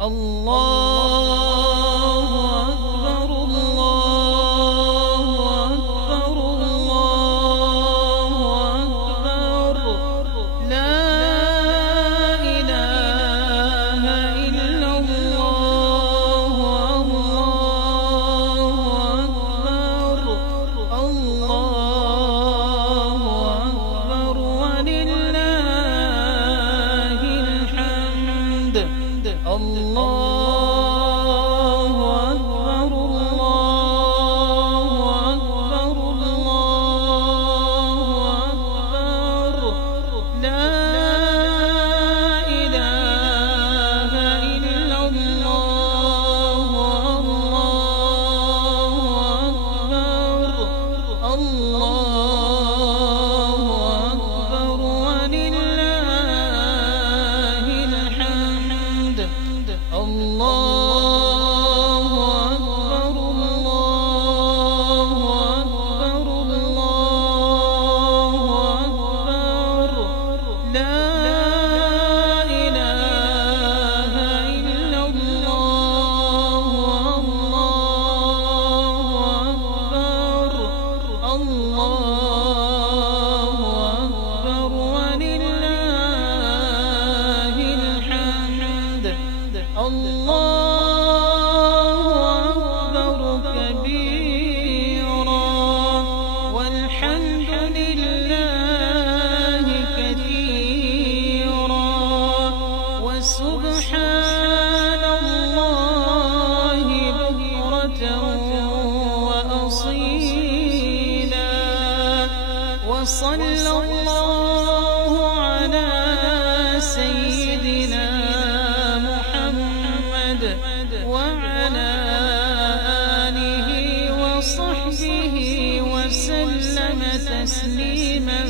الله أكبر الله أكبر الله أكبر لا إله إلا الله الله أكبر الله أكبر ولله الحمد الله أكبر الله أكبر الله أكبر لا إله إلا الله الله أكبر الله أكبر ولله الحمد الله أكبر الله أكبر الله أكبر لا إله إلا الله الله أكبر الله أكبر ولله الحمد الله أكبر كبيرا والحمد لله كثيرا وسبحان الله بكرة وأصيلا وصلى الله على سيدنا محمد وعلى آله وصحبه وسلم تسليما